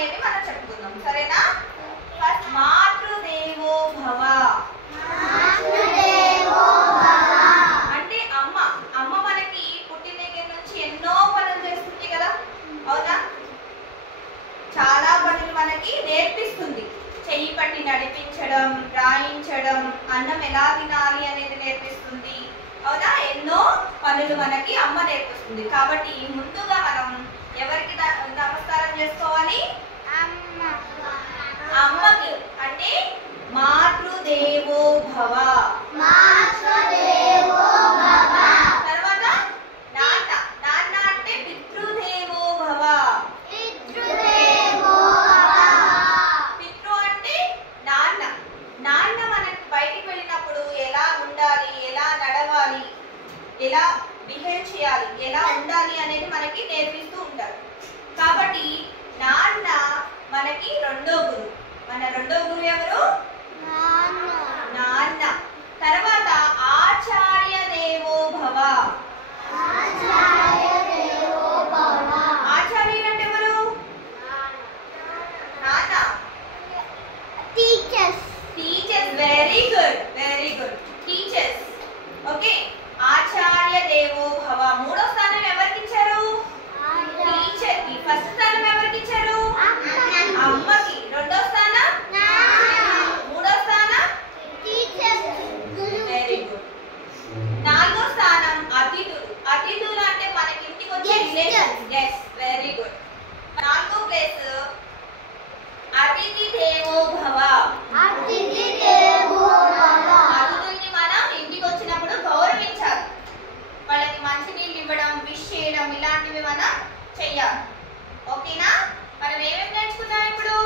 అనేది మనం చెప్పుకుందాం, సరేనా? ఫస్ట్ మాతృదేవో భవ. అంటే అమ్మ అమ్మ మనకి పుట్టిన దగ్గర నుంచి ఎన్నో పనులు చేస్తుంది కదా, అవునా? చాలా పనులు మనకి నేర్పిస్తుంది. చెయ్యి పట్టి నడిపించడం, రాయించడం, అన్నం ఎలా తినాలి అనేది నేర్పిస్తుంది, అవునా? ఎన్నో పనులు మనకి అమ్మ నేర్పిస్తుంది. కాబట్టి ముందుగా మనం ఎవరికి నమస్కారం చేసుకోవాలి? అమ్మకి. అంటే మాతృదేవో భవ. తర్వాత నాన్న. నాన్న అంటే పితృదేవో భవ. పితృ అంటే నాన్న. నాన్న మనకి బయటికి వెళ్ళినప్పుడు ఎలా ఉండాలి, ఎలా నడవాలి, ఎలా బిహేవ్ చేయాలి, ఎలా ఉండాలి అనేది మనకి నేర్పిస్తూ ఉంటారు. కాబట్టి నాన్న మనకి రెండో గురువు. మన రెండో గురువు ఎవరు? నాన్న. తర్వాత ఆచార్య దేవో భవ. ఆచార్యులు అంటే ఎవరు? నాన్న. Teachers. Very good, very good. Teachers. Okay. ఆచార్య దేవో భవ. మూడో స్థానం ఎవరికి ఇచ్చారు? టీచర్ కి. ఫస్ట్ స్థానం ఎవరికి ఇచ్చారు? అమ్మకి. రెండో స్థానం? మూడో స్థానం? Very good. నాలుగో స్థానం అతిథులు. అతిథులు అంటే మనకి ఇంటికి వచ్చే రిలేషన్స్. yes, very good. నాలుగో ప్లేస్ అతిథి దేవో భవ. అతిథుల్ని మనం ఇంటికి వచ్చినప్పుడు గౌరవించాలి. వాళ్ళకి మంచి నీళ్ళు ఇవ్వడం, విష్ చేయడం, ఇలాంటివి మనం చెయ్యాలి. ఓకేనా? మనం ఏమేమి నేర్చుకున్నాం ఇప్పుడు?